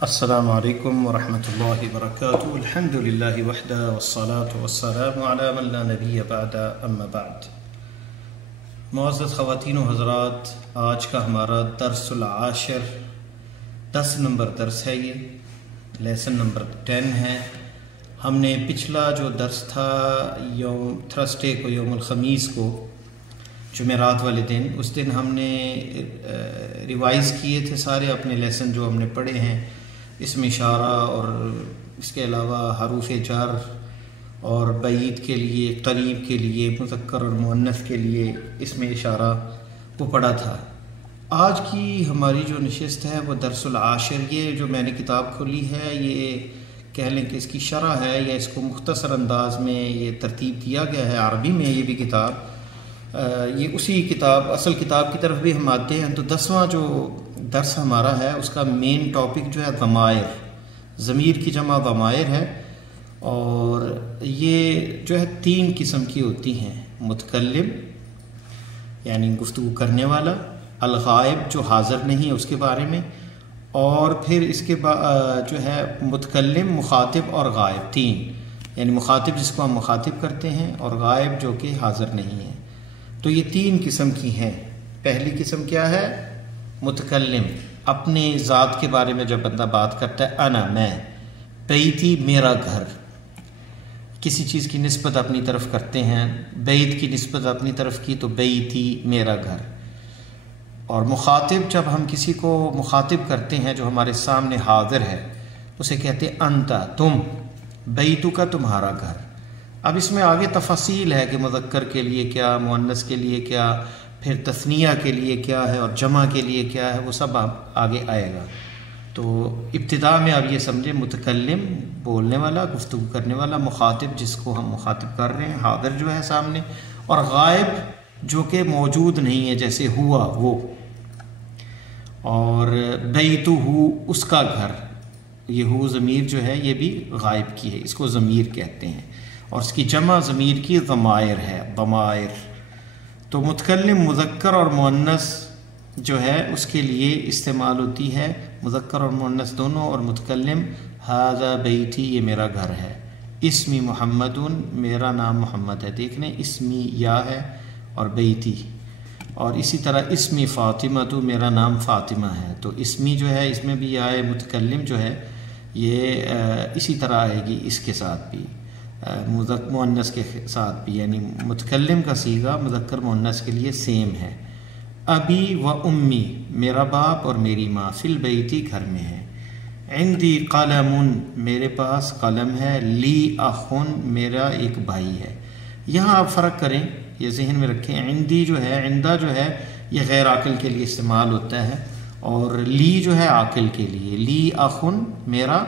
السلام علیکم ورحمۃ اللہ وبرکاتہ۔ الحمد للہ وحدہ والصلاة والسلام علی من لا نبی بعد اما بعد۔ معزز خواتین و حضرات، آج کا ہمارا درس العاشر 10 نمبر درس ہے، یہ لیسن نمبر 10 ہے۔ ہم نے پچھلا جو درس تھا یوم تھرسڈے کو، یوم الخمیس کو، جمعرات والے دن، اس دن ہم نے ریوائز کیے تھے سارے اپنے لیسن جو ہم نے پڑھے ہیں، اسم اشارہ اور اس کے علاوہ حروف جر اور بعید کے لیے، قریب کے لیے، مذکر اور مؤنث کے لیے اسم اشارہ وہ پڑھا تھا۔ آج کی ہماری جو نشست ہے وہ درس العاشر، یہ جو میں نے کتاب کھولی ہے یہ کہہ لیں کہ اس کی شرح ہے، یا اس کو مختصر انداز میں یہ ترتیب دیا گیا ہے عربی میں یہ بھی کتاب۔ یہ اسی کتاب، اصل کتاب کی طرف بھی ہم آتے ہیں۔ تو 10واں جو درس ہمارا ہے اس کا مین ٹاپک جو ہے ضمائر، ضمیر کی جمع ضمائر ہے، اور یہ جو ہے 3 قسم کی ہوتی ہیں: متکلم یعنی گفتگو کرنے والا، الغائب جو حاضر نہیں ہے اس کے بارے میں، اور پھر اس کے بعد جو ہے متکلم، مخاطب اور غائب، 3 یعنی مخاطب جس کو ہم مخاطب کرتے ہیں، اور غائب جو کہ حاضر نہیں ہے۔ تو یہ 3 قسم کی ہیں۔ پہلی قسم کیا ہے؟ متکلم، اپنے ذات کے بارے میں جب بندہ بات کرتا ہے، انا میں، بیتی میرا گھر، کسی چیز کی نسبت اپنی طرف کرتے ہیں، بیت کی نسبت اپنی طرف کی تو بیتی میرا گھر۔ اور مخاطب، جب ہم کسی کو مخاطب کرتے ہیں جو ہمارے سامنے حاضر ہے، اسے کہتے ہیں انتا، تم، بیتو کا تمہارا گھر۔ اب اس میں آگے تفاصیل ہے کہ مذکر کے لیے کیا، مؤنث کے لیے کیا، پھر تثنیہ کے لیے کیا ہے، اور جمع کے لیے کیا ہے، وہ سب آگے آئے گا۔ تو ابتدا میں اب یہ سمجھے، متکلم بولنے والا، گفتگو کرنے والا، مخاطب جس کو ہم مخاطب کر رہے ہیں، حاضر جو ہے سامنے، اور غائب جو کہ موجود نہیں ہے، جیسے ہوا وہ، اور بیتو ہو اس کا گھر۔ یہ ہو ضمیر جو ہے یہ بھی غائب کی ہے، اس کو ضمیر کہتے ہیں، اور اس کی جمع ضمیر کی ضمائر ہے، ضمائر۔ تو متکلم مذکر اور مؤنث جو ہے اس کے لیے استعمال ہوتی ہے، مذکر اور مؤنث دونوں، اور متکلم ھذا بیتی، یہ میرا گھر ہے، اسمی محمد، میرا نام محمد ہے، دیکھ لیں اسمی یا ہے اور بیتی، اور اسی طرح اسمی فاطمہ، تو میرا نام فاطمہ ہے۔ تو اسمی جو ہے اس میں بھی یا ہے، متکلم جو ہے یہ اسی طرح آئے گی اس کے ساتھ بھی، مؤنث کے ساتھ بھی، یعنی متکلم کا صیغہ مذکر مؤنث کے لیے سیم ہے۔ ابی و امی، میرا باپ اور میری ماں، فی البیتی، گھر میں ہے۔ عندی قلم، میرے پاس قلم ہے۔ لی اخن، میرا ایک بھائی ہے۔ یہاں آپ فرق کریں، یہ ذہن میں رکھیں، عندی جو ہے، عندہ جو ہے یہ غیر عاقل کے لیے استعمال ہوتا ہے، اور لی جو ہے عاقل کے لیے۔ لی اخن، میرا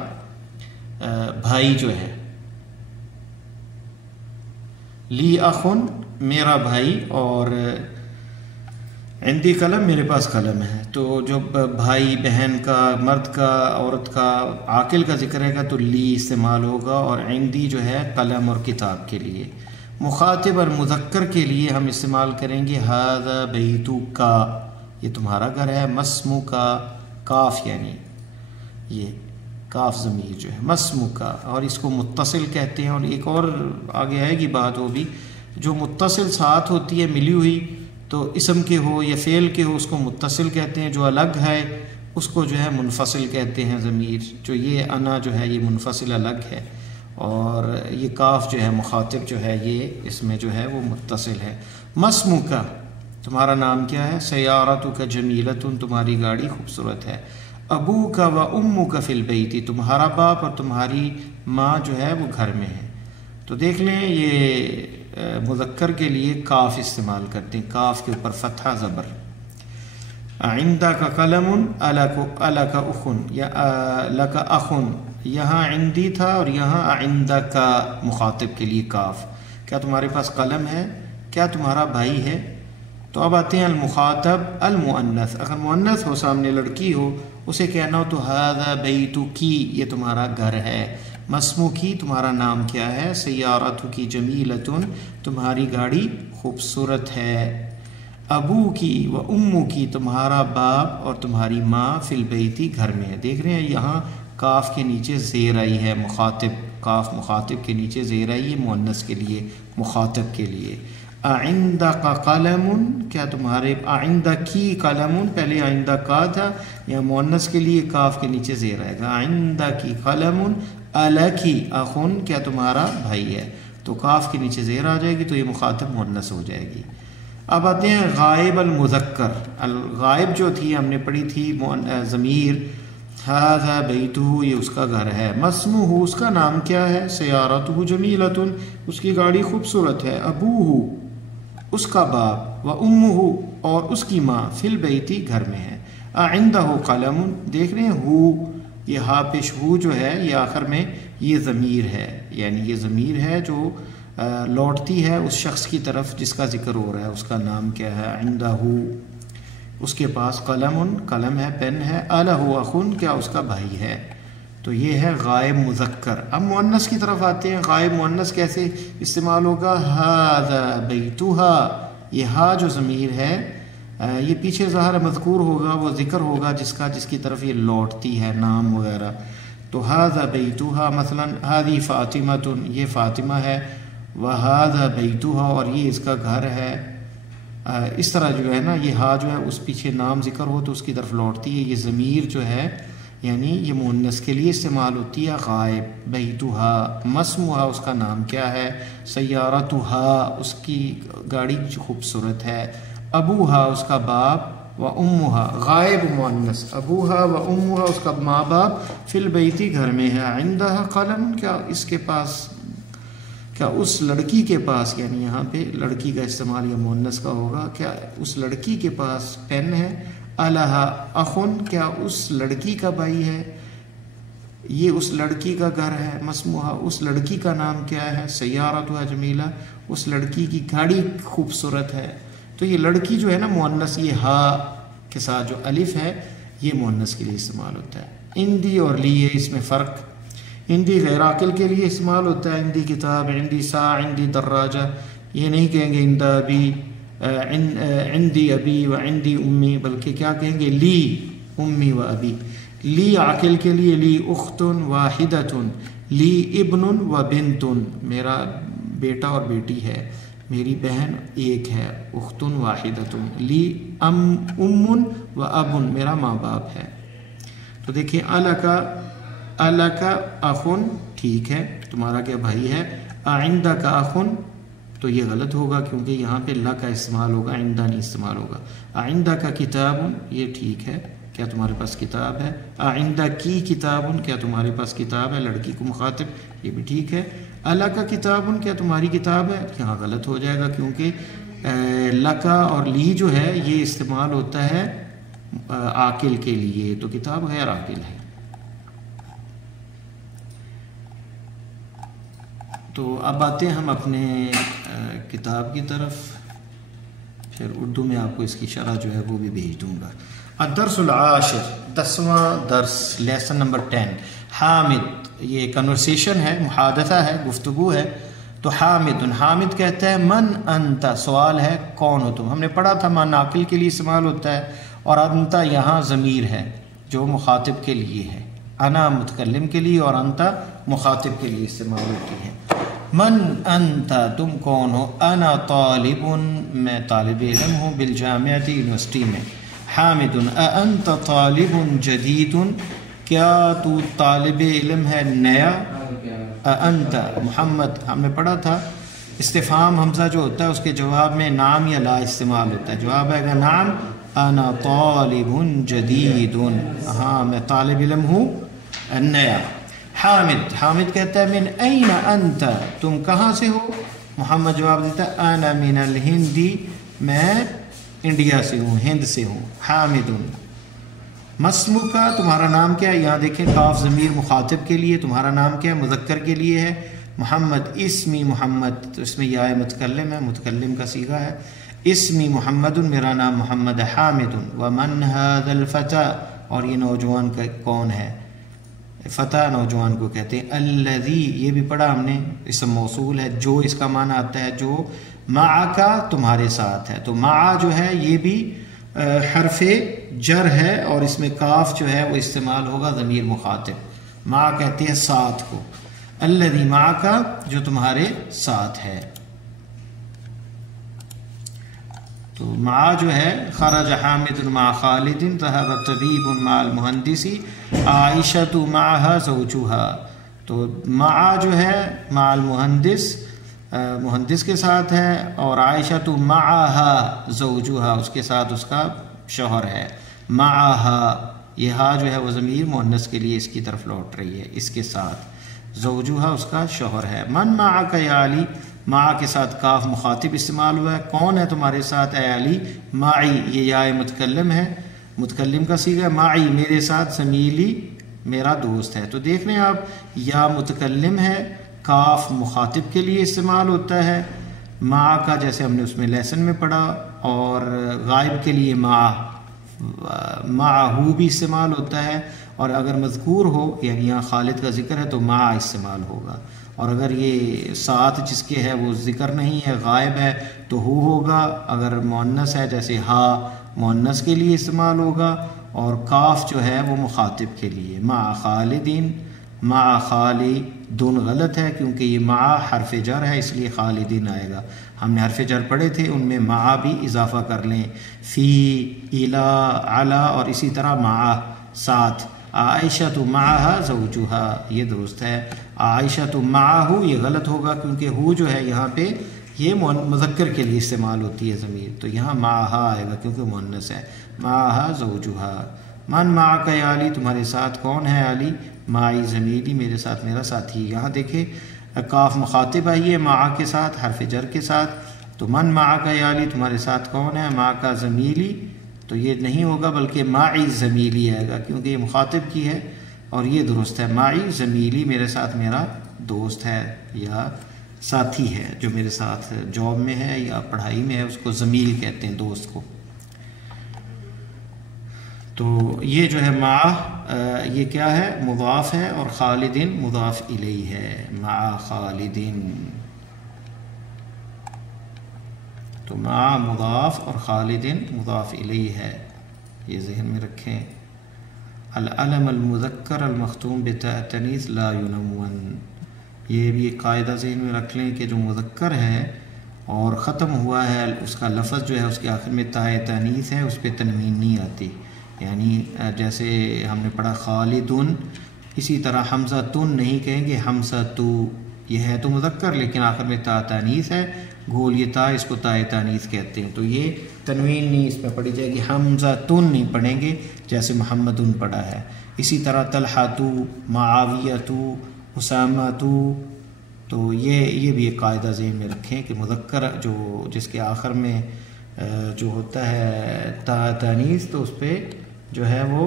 بھائی جو ہے، لی اخن میرا بھائی، اور عندی قلم، میرے پاس قلم ہے۔ تو جب بھائی بہن کا، مرد کا، عورت کا، عاقل کا ذکر ہے گا تو لی استعمال ہوگا، اور عندی جو ہے قلم اور کتاب کے لیے۔ مخاطب اور مذکر کے لیے ہم استعمال کریں گے ھذا بیتو کا، یہ تمہارا گھر ہے۔ مسمو کا، کاف یعنی یہ کاف ضمیر جو ہے، مسمو کا، اور اس کو متصل کہتے ہیں۔ اور ایک اور آگے آئے گی بات، وہ بھی جو متصل ساتھ ہوتی ہے ملی ہوئی، تو اسم کے ہو یا فعل کے ہو اس کو متصل کہتے ہیں، جو الگ ہے اس کو جو ہے منفصل کہتے ہیں ضمیر۔ جو یہ انا جو ہے یہ منفصل الگ ہے، اور یہ کاف جو ہے مخاطب جو ہے یہ اس میں جو ہے وہ متصل ہے۔ مسمو کا، تمہارا نام کیا ہے؟ سیارتو کا جمیلتن، تمہاری گاڑی خوبصورت ہے۔ ابو کا و امو کا فی البیتی، تمہارا باپ اور تمہاری ماں جو ہے وہ گھر میں ہے۔ تو دیکھ لیں یہ مذکر کے لیے کاف استعمال کرتے ہیں، کاف کے اوپر فتحہ زبر۔ عندہ کا قلم، الا کا اخن، یا لکا اخن، یہاں عندی تھا اور یہاں عندہ کا مخاطب کے لیے کاف۔ کیا تمہارے پاس قلم ہے؟ کیا تمہارا بھائی ہے؟ تو اب آتے ہیں المخاطب المؤنث۔ اگر مؤنث ہو، سامنے لڑکی ہو، اسے کہنا ہو تو ھذا بیتو کی، یہ تمہارا گھر ہے۔ مسمو کی، تمہارا نام کیا ہے؟ سیارتو کی جمیلتن، تمہاری گاڑی خوبصورت ہے۔ ابو کی و امو کی تمہارا باپ اور تمہاری ماں فی البیتی گھر میں ہے. دیکھ رہے ہیں یہاں کاف کے نیچے زیر آئی ہے مخاطب، کاف مخاطب کے نیچے زیر آئی ہے مؤنث کے لیے، مخاطب کے لیے. اعندک قلم، کیا تمہارے، اعندک کی قلم، پہلے آئندہ کا تھا، یا مؤنث کے لیے کاف کے نیچے زیر آئے گا. اعندک قلم الکی اخن، کیا تمہارا بھائی ہے، تو کاف کے نیچے زیر آ جائے گی تو یہ مخاطب مؤنث ہو جائے گی. اب آتے ہیں غائب المذکر. الغائب جو تھی ہم نے پڑھی تھی ضمیر، ھذا بیتہ، یہ اس کا گھر ہے. مسمہ، اس کا نام کیا ہے. سیارتہ جمیلۃ، اس کی گاڑی خوبصورت ہے. ابوہ، اس کا باپ، و امہ، اور اس کی ماں، فی البیت، گھر میں ہے. اعندہ قلم، دیکھ رہے ہیں ہو، یہ ہا پیش ہو جو ہے یہ آخر میں یہ ضمیر ہے، یعنی یہ ضمیر ہے جو لوٹتی ہے اس شخص کی طرف جس کا ذکر ہو رہا ہے. اس کا نام کیا ہے. عندہ، اس کے پاس، قلم، قلم ہے، پین ہے. الہ اخن، کیا اس کا بھائی ہے. تو یہ ہے غائب مذکر. اب مؤنث کی طرف آتے ہیں. غائب مؤنث کیسے استعمال ہوگا. ھذا بیتھا، یہ ہا جو ضمیر ہے یہ پیچھے ظاہر مذکور ہوگا، وہ ذکر ہوگا جس کی طرف یہ لوٹتی ہے، نام وغیرہ. تو ھذا بیتھا، مثلا ھذی فاطمۃ، یہ فاطمہ ہے. وھذا بیتھا، اور یہ اس کا گھر ہے. اس طرح جو ہے نا یہ ہا جو ہے اس پیچھے نام ذکر ہو تو اس کی طرف لوٹتی ہے. یہ ضمیر جو ہے یعنی یہ مؤنث کے لیے استعمال ہوتی ہے غائب. بیتھا، مسمھا، اس کا نام کیا ہے. سیارتھا، اس کی گاڑی خوبصورت ہے. ابوہا، اس کا باپ. و امہا، غائب مؤنث. ابوہا و امہا، اس کا ماں باپ. فی البیت، گھر میں ہے. عندہ قلم، کیا اس کے پاس، کیا اس لڑکی کے پاس، یعنی یہاں پہ لڑکی کا استعمال یا مؤنث کا ہوگا، کیا اس لڑکی کے پاس پین ہے. الہ اخن، کیا اس لڑکی کا بھائی ہے. یہ اس لڑکی کا گھر ہے. مسموحہ، اس لڑکی کا نام کیا ہے. سیارتھا جمیلہ، اس لڑکی کی گاڑی خوبصورت ہے. تو یہ لڑکی جو ہے نا مؤنث، یہ ہا کے ساتھ جو الف ہے یہ مؤنث کے لیے استعمال ہوتا ہے. اندی اور لی، اس میں فرق. اندی غیر عاقل کے لیے استعمال ہوتا ہے. اندی کتاب، اندی ساعہ، اندی دراجہ. یہ نہیں کہیں گے اندہ ابی، عندی ابی و عندی امی، بلکہ کیا کہیں گے لی امی و ابی. لی عاقل کے لیے لی اخت واحدۃ، لی ابن و بنت، میرا بیٹا اور بیٹی ہے، میری بہن ایک ہے. اخت واحدۃ. لی ام و اب، میرا ماں باپ ہے. تو دیکھیں الکا اخن، ٹھیک ہے، تمہارا کیا بھائی ہے. عندک اخن، تو یہ غلط ہوگا کیونکہ یہاں پہ لا کا استعمال ہوگا، عندہ نہیں استعمال ہوگا. عندک کتاب، یہ ٹھیک ہے، کیا تمہارے پاس کتاب ہے. عندک کی کتاب، کیا تمہارے پاس کتاب ہے، لڑکی کو مخاطب، یہ بھی ٹھیک ہے. الکا کتاب، کیا تمہاری کتاب ہے، یہاں غلط ہو جائے گا کیونکہ لکا اور لی جو ہے یہ استعمال ہوتا ہے عاقل کے لیے، تو کتاب غیر عاقل ہے. تو اب آتے ہیں ہم اپنے کتاب کی طرف، پھر اردو میں آپ کو اس کی شرح جو ہے وہ بھی بھیج دوں گا. الدرس العاشر، 10واں درس، لیسن نمبر 10. حامد، یہ کنورسیشن ہے، محادثہ ہے، گفتگو ہے. تو حامد کہتا ہے من انت، سوال ہے کون ہو تم. ہم نے پڑھا تھا من عاقل کے لیے استعمال ہوتا ہے، اور انت یہاں ضمیر ہے جو مخاطب کے لیے ہے. انا متکلم کے لیے اور انت مخاطب کے لیے استعمال ہوتی ہے. من انت، تم کون ہو. انا طالب، میں طالب علم ہوں، بالجامعۃ، یونیورسٹی میں. حامد، انت طالب جدید، کیا تو طالب علم ہے نیا. انت محمد، ہم نے پڑھا تھا استفہام حمزہ جو ہوتا ہے اس کے جواب میں نام یا لا استعمال ہوتا ہے. جواب آئے گا نام. انا طالب جدید، ہاں میں طالب علم ہوں نیا. حامد کہتا ہے من این انت، تم کہاں سے ہو. محمد جواب دیتا ہے انا من الہند، میں انڈیا سے ہوں، ہند سے ہوں. حامد. مسمک، تمہارا نام کیا ہے. یہاں دیکھیں کاف ضمیر مخاطب کے لیے، تمہارا نام کیا ہے مذکر کے لیے ہے. محمد، اسمی محمد، تو اس میں یا متکلم ہے، متکلم کا صیغہ ہے. اسمی محمد، میرا نام محمد ہے. حامد. ومن ھذا الفتى، اور یہ نوجوان کا کون ہے. فتى نوجوان کو کہتے ہیں. الذی یہ بھی پڑھا ہم نے، اسم موصول ہے، جو اس کا معنی آتا ہے جو معک تمہارے ساتھ ہے. تو مع جو ہے یہ بھی حرف جر ہے اور اس میں کاف جو ہے وہ استعمال ہوگا ضمیر مخاطب. مع کہتے ہیں ساتھ کو. الذی معک جو تمہارے ساتھ ہے. تو مع جو ہے خرج حامد مع خالد ذهب طبیب مع المہندس عائشۃ معها زوجها. تو مع جو ہے مع المہندس مہندس کے ساتھ ہے، اور عائشۃ معها زوجها اس کے ساتھ اس کا شوہر ہے. معها یہ ہا جو ہے وہ ضمیر مؤنث کے لیے اس کی طرف لوٹ رہی ہے، اس کے ساتھ. زوجها اس کا شوہر ہے. من معک یا علی، مع کے ساتھ کاف مخاطب استعمال ہوا ہے. کون ہے تمہارے ساتھ اے علی؟ معی یہ یا متکلم ہے، متکلم کا صیغہ. معی میرے ساتھ، زمیلی میرا دوست ہے. تو دیکھ لیں آپ، یا متکلم ہے، کاف مخاطب کے لیے استعمال ہوتا ہے مع کا، جیسے ہم نے اس میں لیسن میں پڑھا. اور غائب کے لیے معہو بھی استعمال ہوتا ہے. اور اگر مذکور ہو یعنی یہاں خالد کا ذکر ہے تو مع استعمال ہوگا. اور اگر یہ ساتھ جس کے ہے وہ ذکر نہیں ہے، غائب ہے، تو ہو ہوگا. اگر مؤنث ہے جیسے ہا مؤنث کے لیے استعمال ہوگا، اور کاف جو ہے وہ مخاطب کے لیے. مع خالدین، مع خالدون غلط ہے کیونکہ یہ مع حرف جر ہے، اس لیے خالدین آئے گا. ہم نے حرف جر پڑھے تھے، ان میں مع بھی اضافہ کر لیں. فی، الا، علی، اور اسی طرح مع ساتھ. عائشۃ معها زوجها یہ درست ہے. عائشۃ معه یہ غلط ہوگا کیونکہ ہو جو ہے یہاں پہ یہ مذکر کے لیے استعمال ہوتی ہے ضمیر، تو یہاں معها آئے گا کیونکہ مؤنث ہے. معها زوجها. من معک یا علی تمہارے ساتھ کون ہے علی؟ معی زمیلی میرے ساتھ میرا ساتھی. یہاں دیکھیں کاف مخاطب آئی ہے مع کے ساتھ حرف جر کے ساتھ. تو من معک یا علی تمہارے ساتھ کون ہے؟ معک زمیلی، تو یہ نہیں ہوگا بلکہ معی زمیلی آئے گا کیونکہ یہ مخاطب کی ہے، اور یہ درست ہے. معی زمیلی میرے ساتھ میرا دوست ہے یا ساتھی ہے، جو میرے ساتھ جاب میں ہے یا پڑھائی میں ہے اس کو زمیل کہتے ہیں، دوست کو. تو یہ جو ہے مع یہ کیا ہے؟ مضاف ہے، اور خالدین مضاف الیہ ہے. مع خالدین، تو مع مضاف اور خالدین مضاف الیہ ہے، یہ ذہن میں رکھیں. العلم المذکر المختوم بتاء التانیث لا ینون، یہ بھی ایک قاعدہ ذہن میں رکھ لیں کہ جو مذکر ہے اور ختم ہوا ہے اس کا لفظ جو ہے اس کے آخر میں تاء تانیث ہے، اس پہ تنوین نہیں آتی. یعنی جیسے ہم نے پڑھا خالدن، اسی طرح حمزہ تن نہیں کہیں گے، حمزہ تو یہ ہے تو مذکر لیکن آخر میں تاء تانیث ہے، گول یہ تا اس کو تاء تانیث کہتے ہیں. تو یہ تنوین نہیں اس میں پڑھی جائے گی. حمزہ تن نہیں پڑھیں گے جیسے محمد پڑھا ہے. اسی طرح طلحہ تو، معاویہ تو، اسامہ تو یہ بھی ایک قاعدہ ذہن میں رکھیں کہ مذکر جو جس کے آخر میں جو ہوتا ہے تاء تانیث تو اس پہ جو ہے وہ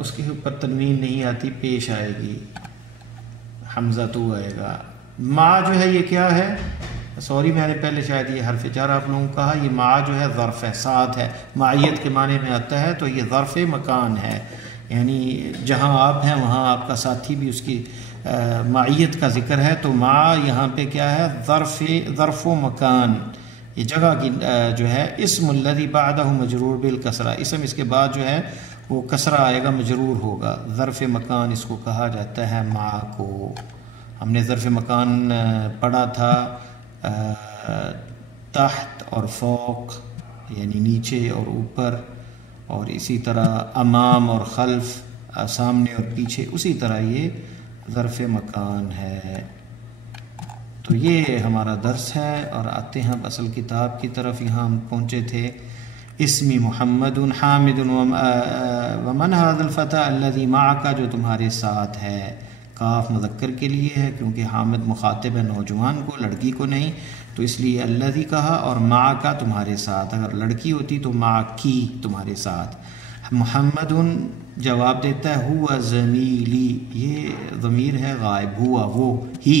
اس کے اوپر تنوین نہیں آتی، پیش آئے گی، حمزہ تو آئے گا. مع جو ہے یہ کیا ہے؟ سوری میں نے پہلے شاید یہ حرف جر آپ لوگوں کو کہا، یہ مع جو ہے ظرف ہے، ساتھ ہے، معیت کے معنی میں آتا ہے. تو یہ ظرف مکان ہے، یعنی جہاں آپ ہیں وہاں آپ کا ساتھی بھی اس کی معیت کا ذکر ہے. تو مع یہاں پہ کیا ہے؟ ظرف و مکان، یہ جگہ کی جو ہے. اسم الذی بعدہ مجرور بالکسرہ، اسم اس کے بعد جو ہے وہ کسرہ آئے گا، مجرور ہوگا. ظرف مکان اس کو کہا جاتا ہے مع کو. ہم نے ظرف مکان پڑھا تھا تحت اور فوق یعنی نیچے اور اوپر، اور اسی طرح امام اور خلف، سامنے اور پیچھے، اسی طرح یہ ظرف مکان ہے. تو یہ ہمارا درس ہے، اور آتے ہیں اصل کتاب کی طرف. یہاں ہم پہنچے تھے اسمی محمد حامد ومن هذا الفتى الذي معك جو تمہارے ساتھ ہے. کاف مذکر کے لیے ہے کیونکہ حامد مخاطب ہے نوجوان کو، لڑکی کو نہیں، تو اس لیے الذی کہا. اور معک تمہارے ساتھ، اگر لڑکی ہوتی تو معکی تمہارے ساتھ. محمد جواب دیتا ہے ہوا زمیلی، یہ ضمیر ہے غائب، ہوا وہ ہی.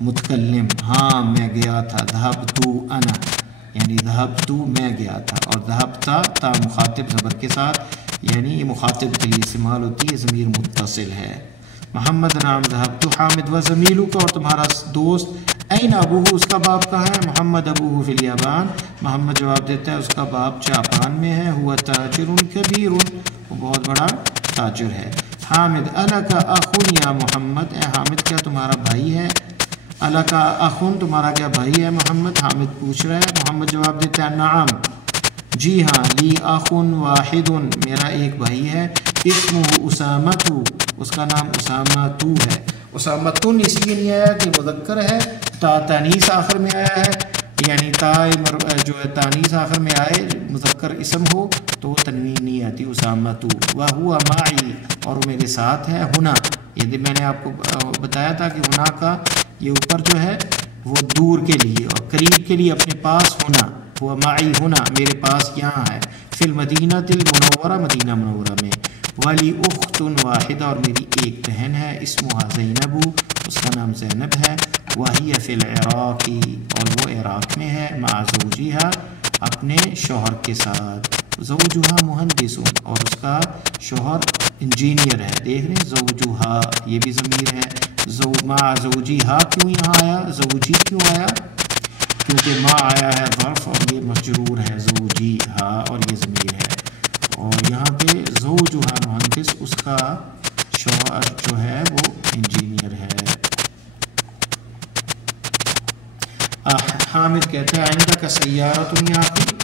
متکلم، ہاں میں گیا تھا، ذهبت انا یعنی ذهبت میں گیا تھا، اور ذهبت تا مخاطب زبر کے ساتھ یعنی یہ مخاطب کے لیے استعمال ہوتی ہے، ضمیر متصل ہے۔ محمد نام ذهبت، حامد و زمیلک اور تمہارا دوست، این ابوہ اس کا باپ کہاں ہے، محمد ابوہ فی الیابان، محمد جواب دیتا ہے اس کا باپ جاپان میں ہے، ہوا تاجر کبیر وہ بہت بڑا تاجر ہے۔ حامد الک اخ یا محمد، اے حامد کیا تمہارا بھائی ہے، الک اخ تمہارا کیا بھائی ہے محمد، حامد پوچھ رہا ہے، محمد جواب دیتا ہے نعم جی ہاں، لی اخ واحد میرا ایک بھائی ہے، اسمہ اسامۃ اس کا نام اسامۃ ہے، اسامۃ اس لیے نہیں آیا کہ مذکر ہے، تا تانیث آخر میں آیا ہے، یعنی تا جو ہے تانیث آخر میں آئے مذکر اسم ہو تو تنوین نہیں آتی، اسامۃ وہو معی اور وہ میرے ساتھ ہے، ہنا یہ میں نے آپ کو بتایا تھا کہ ہنا کا یہ اوپر جو ہے وہ دور کے لیے اور قریب کے لیے اپنے پاس ہونا، وہ معی ہونا میرے پاس یہاں ہے، فی المدینہ المنورہ مدینہ منورہ میں، ولی اخت واحدہ اور میری ایک بہن ہے، اسمہا زینب اس کا نام زینب ہے، وہی فی العراق اور وہ عراق میں ہے، مع زوجہا اپنے شوہر کے ساتھ، زوجہا مہندس اور اس کا شوہر انجینئر ہے، دیکھ رہے ہیں زوجہا یہ بھی ضمیر ہے، مع زوجہا کیوں یہاں آیا، زوجی کیوں آیا کیونکہ ما آیا ہے ظرف اور یہ مجرور ہے، زوجہا اور یہ ضمیر ہے، اور یہاں پہ زوجہا مہندس اس کا شوہر جو ہے وہ انجینئر ہے۔ حامد کہتا ہے آئندہ کا سیارہ تم یا آخر،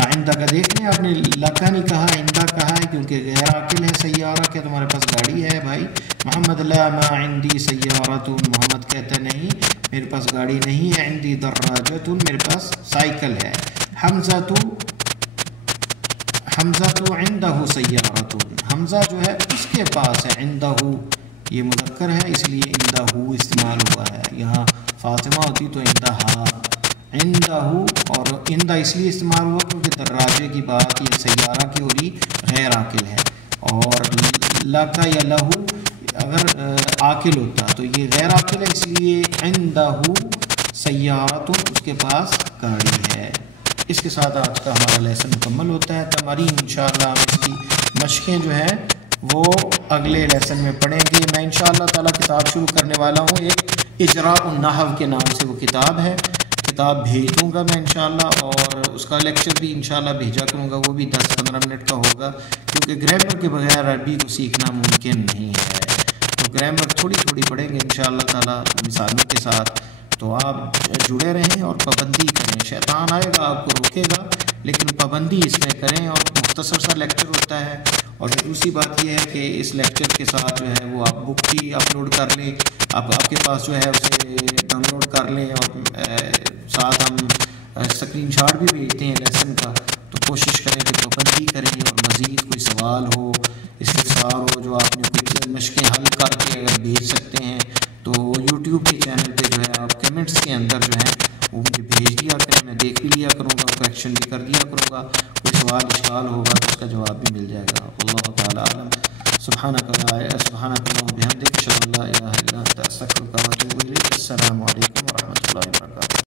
آئندہ کا دیکھ لیں آپ نے لکا نہیں کہا آئندہ کہا ہے کیونکہ غیر عاقل ہے، سیارہ کیا تمہارے پاس گاڑی ہے بھائی، محمد لا ما عندی سیارۃ محمد کہتا ہے نہیں میرے پاس گاڑی نہیں ہے، عندی دراجۃ میرے پاس سائیکل ہے، حمزہ عندہ سیارۃ حمزہ جو ہے اس کے پاس ہے، عندہ یہ مذکر ہے اس لیے عندہ استعمال ہوا ہے، یہاں فاطمہ ہوتی تو عندہ اور عندہ اس لیے استعمال ہوا کیونکہ دراجے کی بات یہ سیارہ کی ہو رہی غیر عاقل ہے، اور لکا یا لہو اگر عاقل ہوتا تو یہ غیر عاقل ہے اس لیے عندہ سیارۃ اس کے پاس گاڑی ہے۔ اس کے ساتھ آج کا ہمارا لیسن مکمل ہوتا ہے، تمارین انشاءاللہ ہم اس کی مشقیں جو ہیں وہ اگلے لیسن میں پڑھیں گے۔ میں انشاءاللہ تعالیٰ کتاب شروع کرنے والا ہوں، ایک اجراء النحو کے نام سے وہ کتاب ہے، کتاب بھیج دوں گا میں انشاءاللہ، اور اس کا لیکچر بھی انشاءاللہ بھیجا کروں گا، وہ بھی 10-15 منٹ کا ہوگا کیونکہ گرامر کے بغیر عربی کو سیکھنا ممکن نہیں ہے، تو گرامر تھوڑی تھوڑی پڑھیں گے انشاءاللہ تعالیٰ مثالوں کے ساتھ، تو آپ جڑے رہیں اور پابندی کریں، شیطان آئے گا آپ کو روکے گا لیکن پابندی اس میں کریں، اور مختصر سا لیکچر ہوتا ہے، اور دوسری بات یہ ہے کہ اس لیکچر کے ساتھ جو ہے وہ آپ بک بھی اپلوڈ کر لیں، آپ کے پاس جو ہے اسے ڈاؤن لوڈ کر لیں، اور ساتھ ہم اسکرین شاٹ بھی بھیجتے ہیں لیسن کا، تو کوشش کریں کہ پابندی کریں، اور مزید کوئی سوال ہو استفسار ہو جو آپ نے کچھ مشقیں حل کر کے اگر بھیج سکتے ہیں تو یوٹیوب کے چینل پہ جو ہے آپ کمنٹس کے اندر جو ہے وہ مجھے بھیج دیا کریں، میں دیکھ بھی لیا کروں گا، کریکشن بھی کر دیا کروں گا، کوئی سوال اشکال ہوگا تو اس کا جواب بھی مل جائے گا۔ اللہ تعالیٰ عالم۔ سبحانک اللہم وبحمدک، اشہد ان لا الہ